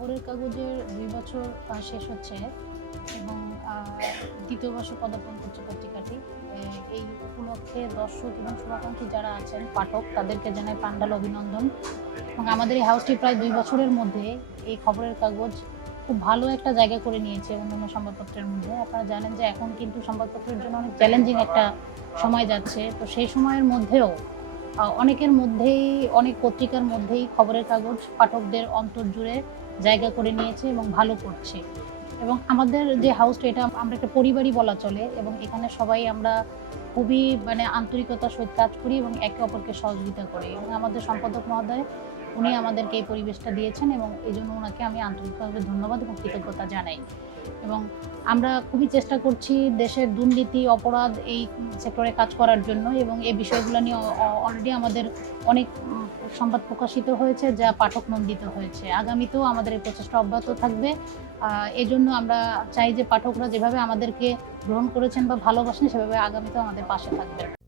খবরের কাগজের দুই বছর শেষ হচ্ছে এবং দ্বিতীয় বর্ষ পদার্পণ করছে পত্রিকাটি। এই উপলক্ষে দর্শক এবং শুভাকাঙ্ক্ষী যারা আছেন, পাঠক, তাদেরকে জানাই পান্ডাল অভিনন্দন। এবং আমাদের এই হাউসটি প্রায় দুই বছরের মধ্যে এই খবরের কাগজ খুব ভালো একটা জায়গা করে নিয়েছে অন্যান্য সংবাদপত্রের মধ্যে। আপনারা জানেন যে এখন কিন্তু সংবাদপত্রের জন্য অনেক চ্যালেঞ্জিং একটা সময় যাচ্ছে। তো সেই সময়ের মধ্যেও অনেকের মধ্যেই, অনেক পত্রিকার মধ্যেই খবরের কাগজ পাঠকদের অন্তর জুড়ে জায়গা করে নিয়েছে এবং ভালো করছে। এবং আমাদের যে হাউসটা এটা আমরা একটা পরিবারই বলা চলে এবং এখানে সবাই আমরা খুবই মানে আন্তরিকতার সহিত কাজ করি এবং একে অপরকে সহযোগিতা করি। এবং আমাদের সম্পাদক মহোদয় উনি আমাদেরকে এই পরিবেশটা দিয়েছেন এবং এই জন্য ওনাকে আমি আন্তরিকভাবে ধন্যবাদ এবং কৃতজ্ঞতা জানাই। এবং আমরা খুবই চেষ্টা করছি দেশের দুর্নীতি, অপরাধ এই সেক্টরে কাজ করার জন্য এবং এই বিষয়গুলো নিয়ে অলরেডি আমাদের অনেক সংবাদ প্রকাশিত হয়েছে যা পাঠক নন্দিত হয়েছে। আগামীতেও আমাদের এই প্রচেষ্টা অব্যাহত থাকবে। এজন্য আমরা চাই যে পাঠকরা যেভাবে আমাদেরকে গ্রহণ করেছেন বা ভালোবাসেন, সেভাবে আগামীতেও আমাদের পাশে থাকবেন।